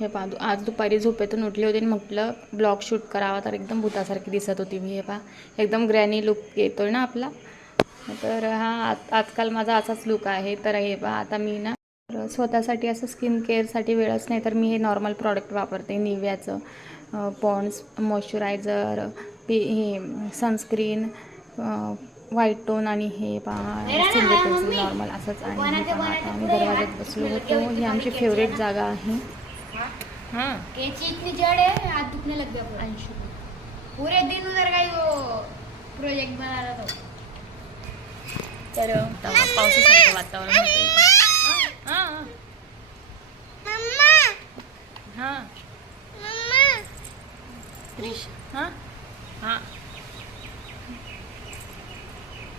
हे पहा आज दुपारी झोपेतून उठले होते आणि म्हटलं ब्लॉग शूट करावा, तर एकदम भूतासारखी दिसत होती मी. हे पहा एकदम ग्रॅनी लुक येतोय ना आपला. तर हा आजकाल माझा असाच लुक आहे. तर हे पहा आता मी ना स्वतःसाठी असं स्किन केअरसाठी वेळच नाही, तर मी हे नॉर्मल प्रॉडक्ट वापरते. निव्याचं पॉन्ड्स मॉइश्चरायझर, हे सनस्क्रीन, व्हाईट टोन आणि हे पहा सिंथेटिक नॉर्मल असंच. आणि हे पहा आता आम्ही दरवाज्यात बसलो होतो. ही आमची फेवरेट जागा आहे. हाँ कैंची इतनी जड़ है, हाथ दुखने लग गया पूरे दिन उधर का ही वो प्रोजेक्ट बना रहा था. तर पावसासारखं वातावरण होतं. हां हां त्रिश हां हां.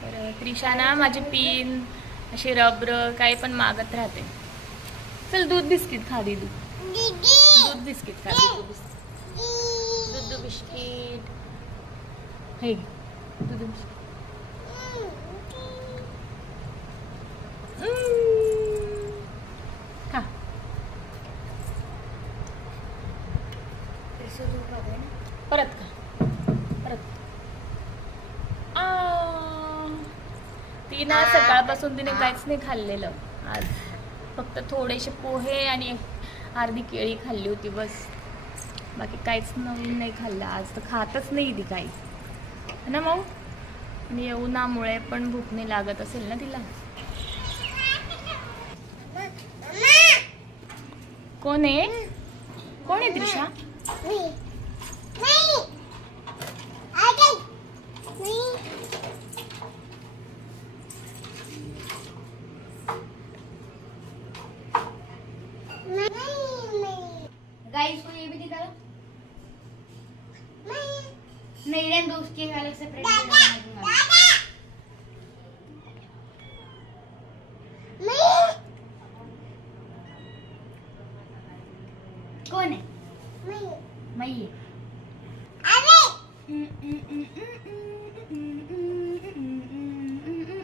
तर त्रिशा ना माझी पिन अशी रबर काही पण मागत राहते. चल दूध बिस्किट खा दीदू. दूध बिस्किट खा दूध बिस्किट. हे दूध बिस्किट. खा. परत खा परत. ती ना सकाळपासून तिने काहीच नाही खाल्लेलं आज. फक्त थोडेसे पोहे आणि अर्धी केळी खाल्ली होती बस. बाकी काहीच नवीन नाही खाल्लं आज. तर खातच नाही ती काही ना मऊ. आणि उन्हामुळे पण भूक नाही लागत असेल ना तिला. कोण आहे कोण आहे त्रिशा? गाइस को ये भी दिखा दो. नहीं रहने दो, उसके अलग सेपरेट कौन है? मैं.